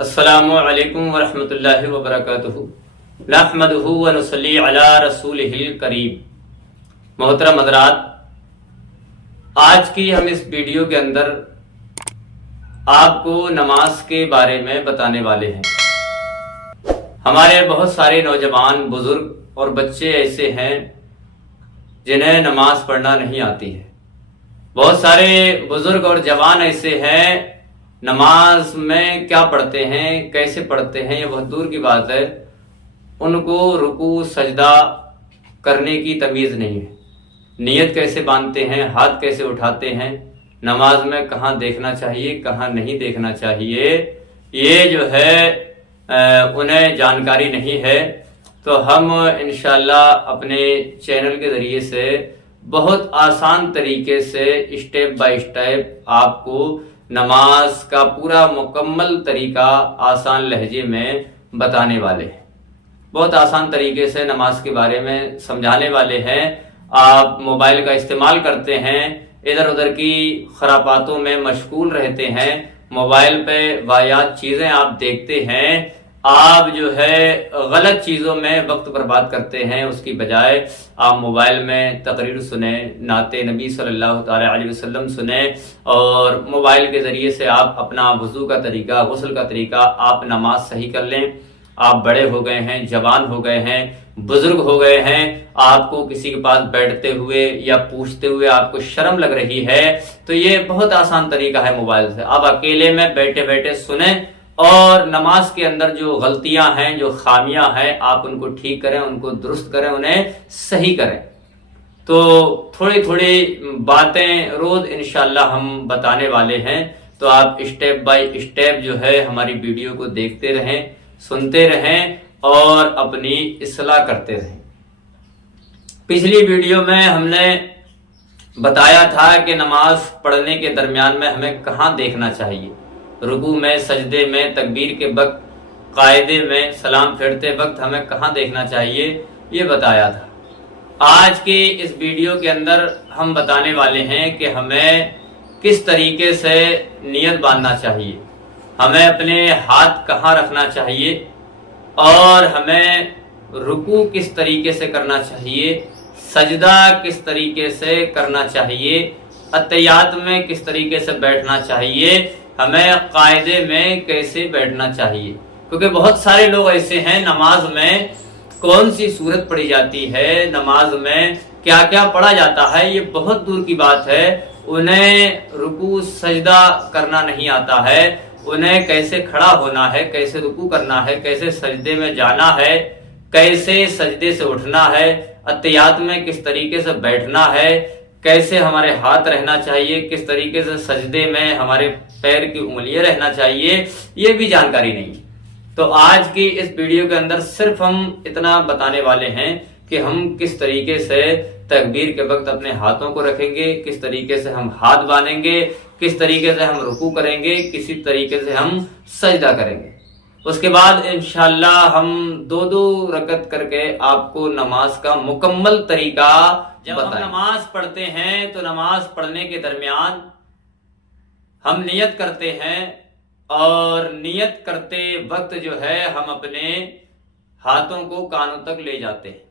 السلام علیکم ورحمۃ اللہ وبرکاتہ۔ نحمدہ ونصلی علی رسولہ الکریم۔ محترم حضرات، آج کی ہم اس ویڈیو کے اندر آپ کو نماز کے بارے میں بتانے والے ہیں۔ ہمارے بہت سارے نوجوان، بزرگ اور بچے ایسے ہیں جنہیں نماز پڑھنا نہیں آتی ہے۔ بہت سارے بزرگ اور جوان ایسے ہیں، نماز میں کیا پڑھتے ہیں، کیسے پڑھتے ہیں، یہ بہت دور کی بات ہے، ان کو رکوع سجدہ کرنے کی تمیز نہیں ہے۔ نیت کیسے باندھتے ہیں، ہاتھ کیسے اٹھاتے ہیں، نماز میں کہاں دیکھنا چاہیے، کہاں نہیں دیکھنا چاہیے، یہ جو ہے انہیں جانکاری نہیں ہے۔ تو ہم انشاءاللہ اپنے چینل کے ذریعے سے بہت آسان طریقے سے اسٹیپ بائی اسٹیپ آپ کو نماز کا پورا مکمل طریقہ آسان لہجے میں بتانے والے ہیں۔ بہت آسان طریقے سے نماز کے بارے میں سمجھانے والے ہیں۔ آپ موبائل کا استعمال کرتے ہیں، ادھر ادھر کی خرافاتوں میں مشغول رہتے ہیں، موبائل پہ واہیات چیزیں آپ دیکھتے ہیں، آپ جو ہے غلط چیزوں میں وقت برباد کرتے ہیں، اس کی بجائے آپ موبائل میں تقریر سنیں، نعت نبی صلی اللہ تعالی علیہ وسلم سنیں، اور موبائل کے ذریعے سے آپ اپنا وضو کا طریقہ، غسل کا طریقہ، آپ نماز صحیح کر لیں۔ آپ بڑے ہو گئے ہیں، جوان ہو گئے ہیں، بزرگ ہو گئے ہیں، آپ کو کسی کے پاس بیٹھتے ہوئے یا پوچھتے ہوئے آپ کو شرم لگ رہی ہے، تو یہ بہت آسان طریقہ ہے موبائل سے۔ آپ اکیلے میں بیٹھے بیٹھے سنیں، اور نماز کے اندر جو غلطیاں ہیں، جو خامیاں ہیں، آپ ان کو ٹھیک کریں، ان کو درست کریں، انہیں صحیح کریں۔ تو تھوڑی تھوڑی باتیں روز انشاءاللہ ہم بتانے والے ہیں، تو آپ اسٹیپ بائی اسٹیپ جو ہے ہماری ویڈیو کو دیکھتے رہیں، سنتے رہیں اور اپنی اصلاح کرتے رہیں۔ پچھلی ویڈیو میں ہم نے بتایا تھا کہ نماز پڑھنے کے درمیان میں ہمیں کہاں دیکھنا چاہیے، رکوع میں، سجدے میں، تکبیر کے وقت، قاعدے میں، سلام پھیرتے وقت ہمیں کہاں دیکھنا چاہیے، یہ بتایا تھا۔ آج کی اس ویڈیو کے اندر ہم بتانے والے ہیں کہ ہمیں کس طریقے سے نیت باندھنا چاہیے، ہمیں اپنے ہاتھ کہاں رکھنا چاہیے، اور ہمیں رکوع کس طریقے سے کرنا چاہیے، سجدہ کس طریقے سے کرنا چاہیے، اتحیات میں کس طریقے سے بیٹھنا چاہیے، ہمیں قاعدے میں کیسے بیٹھنا چاہیے۔ کیونکہ بہت سارے لوگ ایسے ہیں، نماز میں کون سی سورت پڑھی جاتی ہے، نماز میں کیا کیا پڑھا جاتا ہے، یہ بہت دور کی بات ہے۔ انہیں رکوع سجدہ کرنا نہیں آتا ہے، انہیں کیسے کھڑا ہونا ہے، کیسے رکوع کرنا ہے، کیسے سجدے میں جانا ہے، کیسے سجدے سے اٹھنا ہے، اتحیات میں کس طریقے سے بیٹھنا ہے، کیسے ہمارے ہاتھ رہنا چاہیے، کس طریقے سے سجدے میں ہمارے پیر کی انگلیاں رہنا چاہیے، یہ بھی جانکاری نہیں۔ تو آج کی اس ویڈیو کے اندر صرف ہم اتنا بتانے والے ہیں کہ ہم کس طریقے سے تکبیر کے وقت اپنے ہاتھوں کو رکھیں گے، کس طریقے سے ہم ہاتھ باندھیں گے، کس طریقے سے ہم رکوع کریں گے، کسی طریقے سے ہم سجدہ کریں گے۔ اس کے بعد انشاءاللہ ہم 2 رکعت کر کے آپ کو نماز کا مکمل طریقہ جب ہم نماز پڑھتے ہیں تو نماز پڑھنے کے درمیان ہم نیت کرتے ہیں، اور نیت کرتے وقت جو ہے ہم اپنے ہاتھوں کو کانوں تک لے جاتے ہیں۔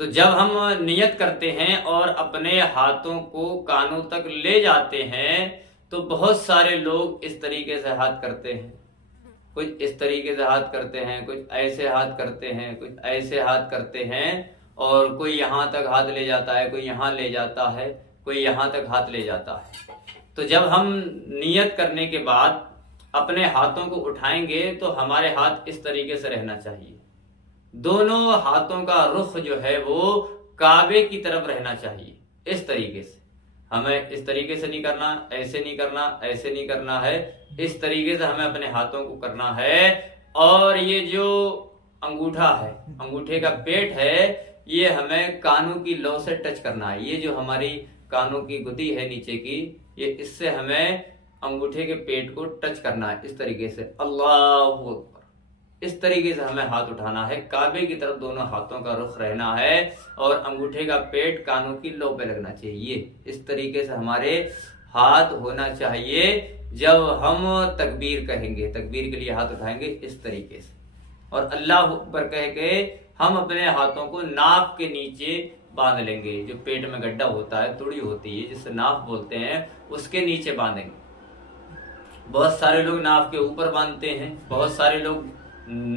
تو جب ہم نیت کرتے ہیں اور اپنے ہاتھوں کو کانوں تک لے جاتے ہیں تو بہت سارے لوگ اس طریقے سے ہاتھ کرتے ہیں، کچھ اس طریقے سے ہاتھ کرتے ہیں، کچھ ایسے ہاتھ کرتے ہیں، کچھ ایسے ہاتھ کرتے ہیں، اور کوئی یہاں تک ہاتھ لے جاتا ہے، کوئی یہاں لے جاتا ہے، کوئی یہاں تک ہاتھ لے جاتا ہے۔ تو جب ہم نیت کرنے کے بعد اپنے ہاتھوں کو اٹھائیں گے تو ہمارے ہاتھ اس طریقے سے رہنا چاہیے، دونوں ہاتھوں کا رخ جو ہے وہ کعبے کی طرف رہنا چاہیے، اس طریقے سے۔ ہمیں اس طریقے سے نہیں کرنا، ایسے نہیں کرنا، ایسے نہیں کرنا ہے، اس طریقے سے ہمیں اپنے ہاتھوں کو کرنا ہے۔ اور یہ جو انگوٹھا ہے، انگوٹھے کا پیٹ ہے، یہ ہمیں کانوں کی لو سے ٹچ کرنا ہے۔ یہ جو ہماری کانوں کی گدی ہے نیچے کی، یہ اس سے ہمیں انگوٹھے کے پیٹ کو ٹچ کرنا ہے، اس طریقے سے۔ اللہ اکبر، اس طریقے سے ہمیں ہاتھ اٹھانا ہے، کعبے کی طرف دونوں ہاتھوں کا رخ رہنا ہے، اور انگوٹھے کا پیٹ کانوں کی لو پہ لگنا چاہیے۔ اس طریقے سے ہمارے ہاتھ ہونا چاہیے، جب ہم تکبیر کہیں گے، تکبیر کے لیے ہاتھ اٹھائیں گے اس طریقے سے، اور اللہ اکبر کہہ کے ہم اپنے ہاتھوں کو ناف کے نیچے باندھ لیں گے، جو پیٹ میں گڈھا ہوتا ہے، تڑی ہوتی ہے جسے ناف بولتے ہیں، اس کے نیچے باندھیں گے۔ بہت سارے لوگ ناف کے اوپر باندھتے ہیں، بہت سارے لوگ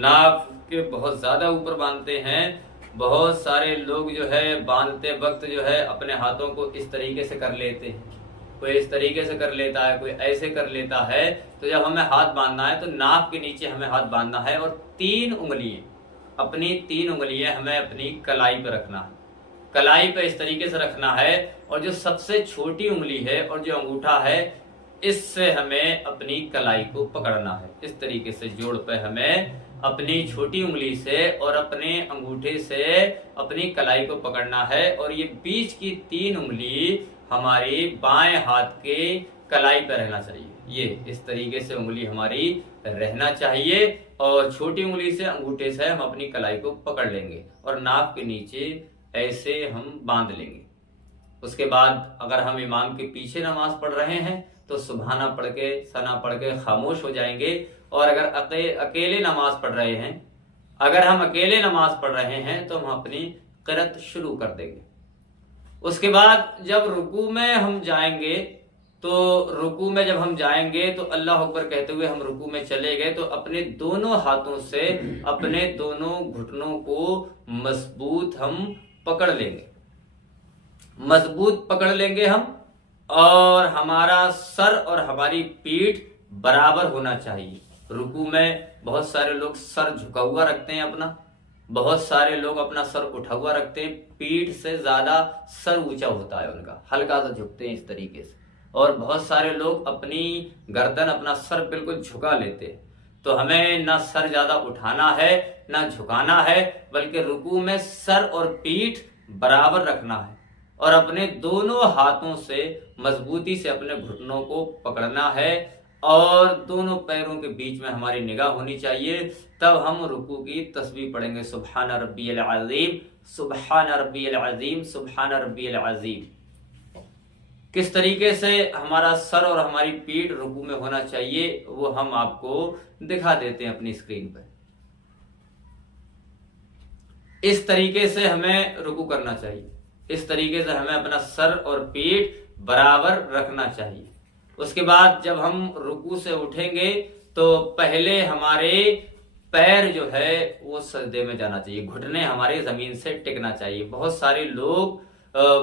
ناف کے بہت زیادہ اوپر باندھتے ہیں، بہت سارے لوگ جو ہے باندھتے وقت جو ہے اپنے ہاتھوں کو اس طریقے سے کر لیتے ہیں، کوئی اس طریقے سے کر لیتا ہے، کوئی ایسے کر لیتا ہے۔ تو جب ہمیں ہاتھ باندھنا ہے تو ناف کے نیچے ہمیں ہاتھ باندھنا ہے، اور 3 انگلیاں، اپنی 3 انگلیاں ہمیں اپنی کلائی پہ رکھنا ہے، کلائی پہ اس طریقے سے رکھنا ہے، اور جو سب سے چھوٹی انگلی ہے اور جو انگوٹھا ہے اس سے ہمیں اپنی کلائی کو پکڑنا ہے، اس طریقے سے جوڑ پہ ہمیں اپنی چھوٹی انگلی سے اور اپنے انگوٹھے سے اپنی کلائی کو پکڑنا ہے، اور یہ بیچ کی 3 انگلی ہماری بائیں ہاتھ کے کلائی پہ رہنا چاہیے، یہ اس طریقے سے انگلی ہماری رہنا چاہیے، اور چھوٹی انگلی سے انگوٹھے سے ہم اپنی کلائی کو پکڑ لیں گے اور ناف کے نیچے ایسے ہم باندھ لیں گے۔ اس کے بعد اگر ہم امام کے پیچھے نماز پڑھ رہے ہیں تو سبحانہ پڑھ کے، ثنا پڑھ کے خاموش ہو جائیں گے، اور اگر اکیلے نماز پڑھ رہے ہیں، اگر ہم اکیلے نماز پڑھ رہے ہیں تو ہم اپنی قرأت شروع کر دیں گے۔ اس کے بعد جب رکوع میں ہم جائیں گے تو رکوع میں جب ہم جائیں گے تو اللہ اکبر کہتے ہوئے ہم رکوع میں چلے گئے تو اپنے دونوں ہاتھوں سے اپنے دونوں گھٹنوں کو مضبوط ہم پکڑ لیں گے، مضبوط پکڑ لیں گے ہم، اور ہمارا سر اور ہماری پیٹھ برابر ہونا چاہیے۔ رکوع میں بہت سارے لوگ سر جھکا ہوا رکھتے ہیں اپنا، بہت سارے لوگ اپنا سر اٹھا ہوا رکھتے ہیں، پیٹھ سے زیادہ سر اونچا ہوتا ہے ان کا، ہلکا سا جھکتے ہیں اس طریقے سے، اور بہت سارے لوگ اپنی گردن، اپنا سر بالکل جھکا لیتے ہیں۔ تو ہمیں نہ سر زیادہ اٹھانا ہے نہ جھکانا ہے، بلکہ رکوع میں سر اور پیٹھ برابر رکھنا ہے، اور اپنے دونوں ہاتھوں سے مضبوطی سے اپنے گھٹنوں کو پکڑنا ہے، اور دونوں پیروں کے بیچ میں ہماری نگاہ ہونی چاہیے۔ تب ہم رکوع کی تسبیح پڑھیں گے، سبحان ربی العظیم، سبحان ربی العظیم، سبحان ربی العظیم۔ کس طریقے سے ہمارا سر اور ہماری پیٹھ رکوع میں ہونا چاہیے وہ ہم آپ کو دکھا دیتے ہیں اپنی اسکرین پہ۔ اس طریقے سے ہمیں رکوع کرنا چاہیے، اس طریقے سے ہمیں اپنا سر اور پیٹھ برابر رکھنا چاہیے۔ اس کے بعد جب ہم رکوع سے اٹھیں گے تو پہلے ہمارے پیر جو ہے وہ سجدے میں جانا چاہیے، گھٹنے ہمارے زمین سے ٹکنا چاہیے۔ بہت سارے لوگ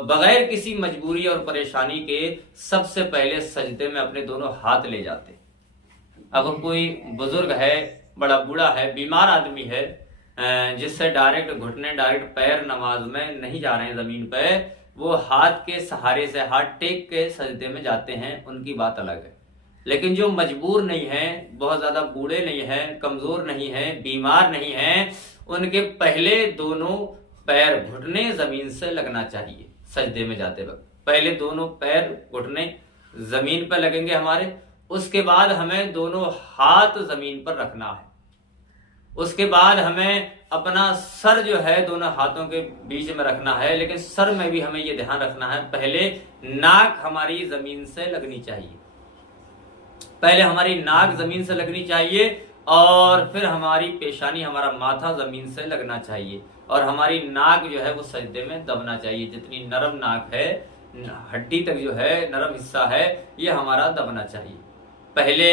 بغیر کسی مجبوری اور پریشانی کے سب سے پہلے سجدے میں اپنے دونوں ہاتھ لے جاتے ہیں۔ اگر کوئی بزرگ ہے، بڑا بوڑھا ہے، بیمار آدمی ہے، جس سے ڈائریکٹ گھٹنے، ڈائریکٹ پیر نماز میں نہیں جا رہے ہیں زمین پہ، وہ ہاتھ کے سہارے سے ہاتھ ٹیک کے سجدے میں جاتے ہیں، ان کی بات الگ ہے۔ لیکن جو مجبور نہیں ہیں، بہت زیادہ بوڑھے نہیں ہیں، کمزور نہیں ہیں، بیمار نہیں ہیں، ان کے پہلے دونوں پیر گھٹنے زمین سے لگنا چاہیے۔ سجدے میں جاتے وقت پہلے دونوں پیر گھٹنے زمین پر لگیں گے ہمارے، اس کے بعد ہمیں دونوں ہاتھ زمین پر رکھنا ہے، اس کے بعد ہمیں اپنا سر جو ہے دونوں ہاتھوں کے بیچ میں رکھنا ہے، لیکن سر میں بھی ہمیں یہ دھیان رکھنا ہے پہلے ناک ہماری زمین سے لگنی چاہیے، پہلے ہماری ناک زمین سے لگنی چاہیے، اور پھر ہماری پیشانی، ہمارا ماتھا زمین سے لگنا چاہیے، اور ہماری ناک جو ہے وہ سجدے میں دبنا چاہیے۔ جتنی نرم ناک ہے، ہڈی تک جو ہے نرم حصہ ہے، یہ ہمارا دبنا چاہیے۔ پہلے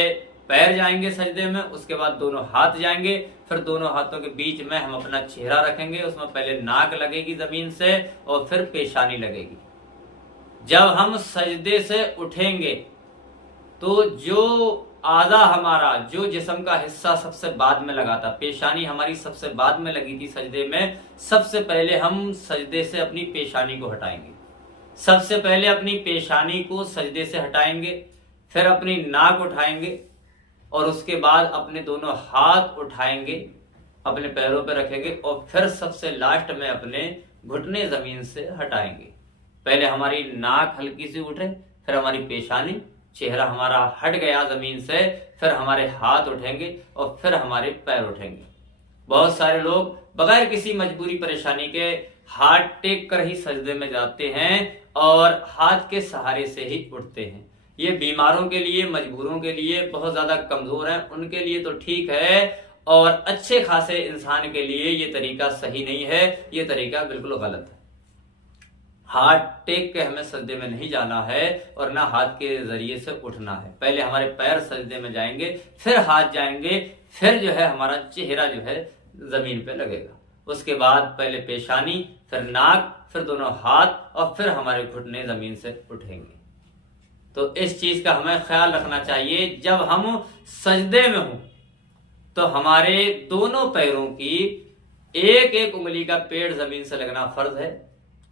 پیر جائیں گے سجدے میں، اس کے بعد دونوں ہاتھ جائیں گے، پھر دونوں ہاتھوں کے بیچ میں ہم اپنا چہرہ رکھیں گے، اس میں پہلے ناک لگے گی زمین سے اور پھر پیشانی لگے گی۔ جب ہم سجدے سے اٹھیں گے تو جو اعضا ہمارا، جو جسم کا حصہ سب سے بعد میں لگا تھا، پیشانی ہماری سب سے بعد میں لگی تھی سجدے میں، سب سے پہلے ہم سجدے سے اپنی پیشانی کو ہٹائیں گے، سب سے پہلے اپنی پیشانی کو سجدے سے ہٹائیں گے، پھر اپنی ناک اٹھائیں گے، اور اس کے بعد اپنے دونوں ہاتھ اٹھائیں گے، اپنے پیروں پہ رکھیں گے، اور پھر سب سے لاسٹ میں اپنے گھٹنے زمین سے ہٹائیں گے۔ پہلے ہماری ناک ہلکی سی اٹھے، پھر ہماری پیشانی، چہرہ ہمارا ہٹ گیا زمین سے، پھر ہمارے ہاتھ اٹھیں گے اور پھر ہمارے پیر اٹھیں گے۔ بہت سارے لوگ بغیر کسی مجبوری پریشانی کے ہاتھ ٹیک کر ہی سجدے میں جاتے ہیں اور ہاتھ کے سہارے سے ہی اٹھتے ہیں۔ یہ بیماروں کے لیے، مجبوروں کے لیے، بہت زیادہ کمزور ہیں ان کے لیے تو ٹھیک ہے، اور اچھے خاصے انسان کے لیے یہ طریقہ صحیح نہیں ہے، یہ طریقہ بالکل غلط ہے۔ ہاتھ ٹیک کے ہمیں سجدے میں نہیں جانا ہے اور نہ ہاتھ کے ذریعے سے اٹھنا ہے۔ پہلے ہمارے پیر سجدے میں جائیں گے، پھر ہاتھ جائیں گے، پھر جو ہے ہمارا چہرہ جو ہے زمین پہ لگے گا۔ اس کے بعد پہلے پیشانی، پھر ناک، پھر دونوں ہاتھ، اور پھر ہمارے گھٹنے زمین سے اٹھیں گے۔ تو اس چیز کا ہمیں خیال رکھنا چاہیے، جب ہم سجدے میں ہوں تو ہمارے دونوں پیروں کی ایک ایک انگلی کا پیٹ زمین سے لگنا فرض ہے،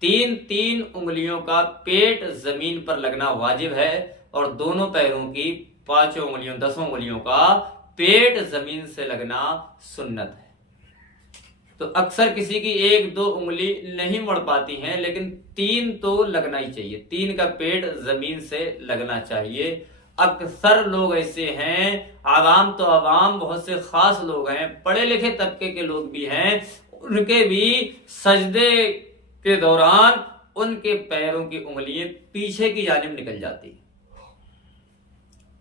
تین تین انگلیوں کا پیٹ زمین پر لگنا واجب ہے، اور دونوں پیروں کی 5 انگلیوں 10 انگلیوں کا پیٹ زمین سے لگنا سنت ہے۔ تو اکثر کسی کی 1-2 انگلی نہیں مڑ پاتی ہیں، لیکن 3 تو لگنا ہی چاہیے، 3 کا پیٹ زمین سے لگنا چاہیے۔ اکثر لوگ ایسے ہیں، عوام تو عوام، بہت سے خاص لوگ ہیں، پڑھے لکھے طبقے کے لوگ بھی ہیں، ان کے بھی سجدے کے دوران ان کے پیروں کی انگلیاں پیچھے کی جانب نکل جاتی ہیں،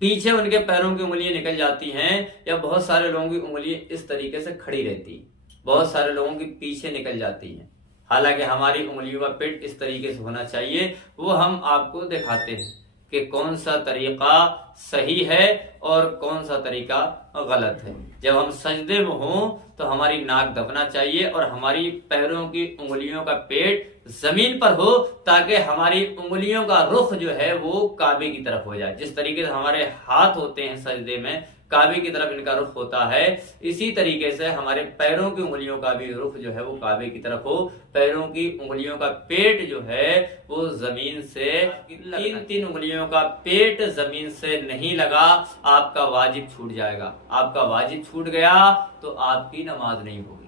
پیچھے ان کے پیروں کی انگلیاں نکل جاتی ہیں، یا بہت سارے لوگوں کی انگلیاں اس طریقے سے کھڑی رہتی ہیں، بہت سارے لوگوں کی پیچھے نکل جاتی ہیں۔ حالانکہ ہماری انگلیوں کا پیٹ اس طریقے سے ہونا چاہیے، وہ ہم آپ کو دکھاتے ہیں کہ کون سا طریقہ صحیح ہے اور کون سا طریقہ غلط ہے۔ جب ہم سجدے میں ہوں تو ہماری ناک دبنا چاہیے اور ہماری پیروں کی انگلیوں کا پیٹ زمین پر ہو، تاکہ ہماری انگلیوں کا رخ جو ہے وہ کعبے کی طرف ہو جائے۔ جس طریقے سے ہمارے ہاتھ ہوتے ہیں سجدے میں، کعبے کی طرف ان کا رخ ہوتا ہے، اسی طریقے سے ہمارے پیروں کی انگلیوں کا بھی رخ جو ہے وہ کعبے کی طرف ہو، پیروں کی انگلیوں کا پیٹ جو ہے وہ زمین سے 3 انگلیوں کا پیٹ زمین سے نہیں لگا، آپ کا واجب چھوٹ جائے گا۔ آپ کا واجب چھوٹ گیا تو آپ کی نماز نہیں ہوگی،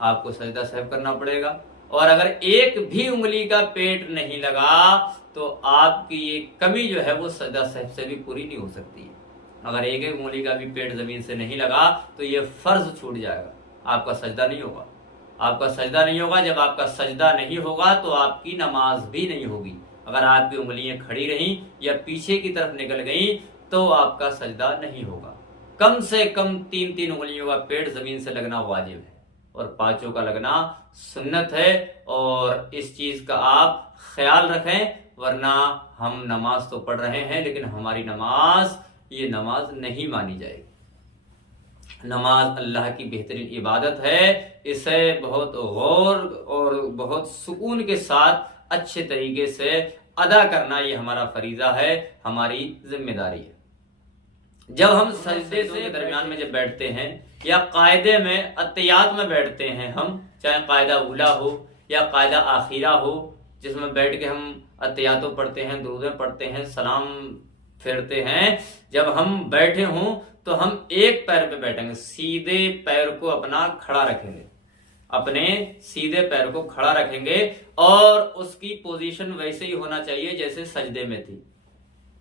آپ کو سجدہ سہو کرنا پڑے گا، اور اگر ایک بھی انگلی کا پیٹ نہیں لگا تو آپ کی یہ کمی جو ہے وہ سجدہ سہو سے بھی پوری نہیں ہو سکتی ہے۔ اگر ایک ایک انگلی کا بھی پیٹ زمین سے نہیں لگا تو یہ فرض چھوٹ جائے گا، آپ کا سجدہ نہیں ہوگا، آپ کا سجدہ نہیں ہوگا۔ جب آپ کا سجدہ نہیں ہوگا تو آپ کی نماز بھی نہیں ہوگی۔ اگر آپ کی انگلیاں کھڑی رہیں یا پیچھے کی طرف نکل گئیں تو آپ کا سجدہ نہیں ہوگا۔ کم سے کم 3 انگلیوں کا پیٹ زمین سے لگنا واجب ہے، اور 5 کا لگنا سنت ہے، اور اس چیز کا آپ خیال رکھیں، ورنہ ہم نماز تو پڑھ رہے ہیں لیکن ہماری نماز یہ نماز نہیں مانی جائے گی۔ نماز اللہ کی بہترین عبادت ہے، اسے بہت غور اور بہت سکون کے ساتھ اچھے طریقے سے ادا کرنا یہ ہمارا فریضہ ہے، ہماری ذمہ داری ہے۔ جب ہم سجدے سے درمیان میں جب بیٹھتے ہیں یا قاعدے میں اتحیات میں بیٹھتے ہیں، ہم چاہے قاعدہ اولا ہو یا قاعدہ آخرہ ہو، جس میں بیٹھ کے ہم اتحیاتوں پڑھتے ہیں، درودیں پڑھتے ہیں، سلام پھیرتے ہیں، جب ہم بیٹھے ہوں تو ہم ایک پیر پہ بیٹھیں گے، سیدھے پیر کو اپنا کھڑا رکھیں گے، اپنے سیدھے پیر کو کھڑا رکھیں گے، اور اس کی پوزیشن ویسے ہی ہونا چاہیے جیسے سجدے میں تھی۔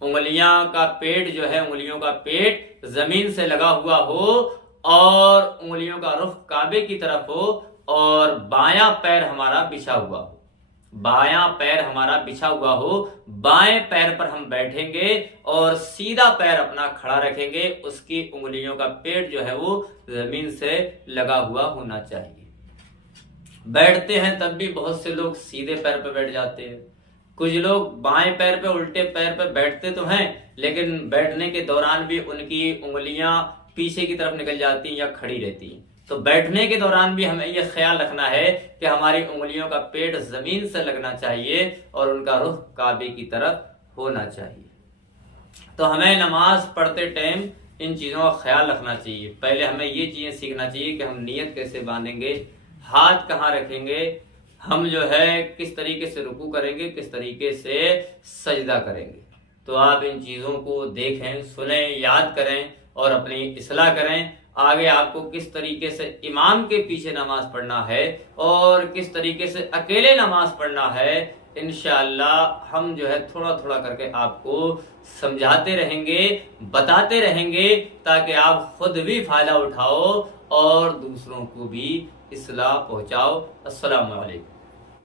انگلیاں کا پیٹ جو ہے، انگلیوں کا پیٹ زمین سے لگا ہوا ہو، اور انگلیوں کا رخ کعبے کی طرف ہو، اور بایاں پیر ہمارا بچھا ہوا ہو، بایاں پیر ہمارا بچھا ہوا ہو، بائیں پیر پر ہم بیٹھیں گے اور سیدھا پیر اپنا کھڑا رکھیں گے، اس کی انگلیوں کا پیٹ جو ہے وہ زمین سے لگا ہوا ہونا چاہیے۔ بیٹھتے ہیں تب بھی بہت سے لوگ سیدھے پیر پہ بیٹھ جاتے ہیں، کچھ لوگ بائیں پیر پہ الٹے پیر پہ بیٹھتے تو ہیں، لیکن بیٹھنے کے دوران بھی ان کی انگلیاں پیچھے کی طرف نکل جاتی ہیں یا کھڑی رہتی ہیں۔ تو بیٹھنے کے دوران بھی ہمیں یہ خیال رکھنا ہے کہ ہماری انگلیوں کا پیٹ زمین سے لگنا چاہیے اور ان کا رخ کعبے کی طرف ہونا چاہیے۔ تو ہمیں نماز پڑھتے ٹائم ان چیزوں کا خیال رکھنا چاہیے۔ پہلے ہمیں یہ چیزیں سیکھنا چاہیے کہ ہم نیت کیسے باندھیں گے، ہاتھ کہاں رکھیں گے، ہم جو ہے کس طریقے سے رکوع کریں گے، کس طریقے سے سجدہ کریں گے۔ تو آپ ان چیزوں کو دیکھیں، سنیں، یاد کریں اور اپنی اصلاح کریں۔ آگے آپ کو کس طریقے سے امام کے پیچھے نماز پڑھنا ہے اور کس طریقے سے اکیلے نماز پڑھنا ہے، انشاءاللہ ہم جو ہے تھوڑا تھوڑا کر کے آپ کو سمجھاتے رہیں گے، بتاتے رہیں گے، تاکہ آپ خود بھی فائدہ اٹھاؤ اور دوسروں کو بھی اصلاح پہنچاؤ۔ السلام علیکم۔